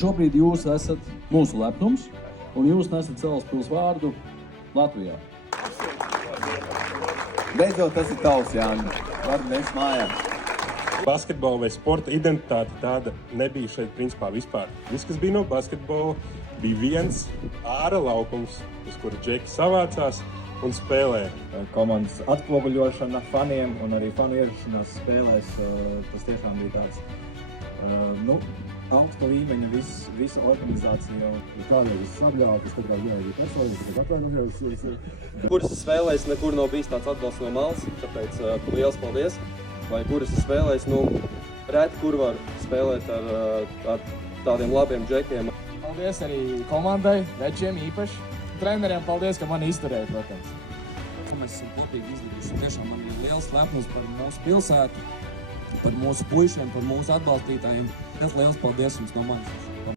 Šobrīd jūs esat mūsu lepnums, un jūs nesat Salaspils vārdu Latvijā. Beidzot, tas ir tavs, Jāni. Varbūt nevis mājās. Basketbola vai sporta identitāte tāda nebija šeit principā vispār. Viss, kas bija no basketbola, bija viens āra laukums, uz kura džeki savācās un spēlē. Komandas atspoguļošana faniem un arī fanu ierašanās spēlēs, tas tiešām bija tāds augsta līmeņa visa organizācija. Kādreiz es sabļāvu, kas katrā dienā bija personīgi, ka katrā dienā Kuras spēlēs nekur nav bijis tāds atbalsts no malas, tāpēc liels paldies. Vai kuras spēlēs, reti kur var spēlēt ar tādiem labiem džekiem. Paldies arī komandai, večiem īpaši. Treneriem paldies, ka mani izturēja, protams. Mēs esam kopīgi izdarījuši. Tiešām man ir liels lepnums par mūsu pilsētu, par mūsu puišiem, par mūsu atbalstītājiem. Liels paldies jums no manis.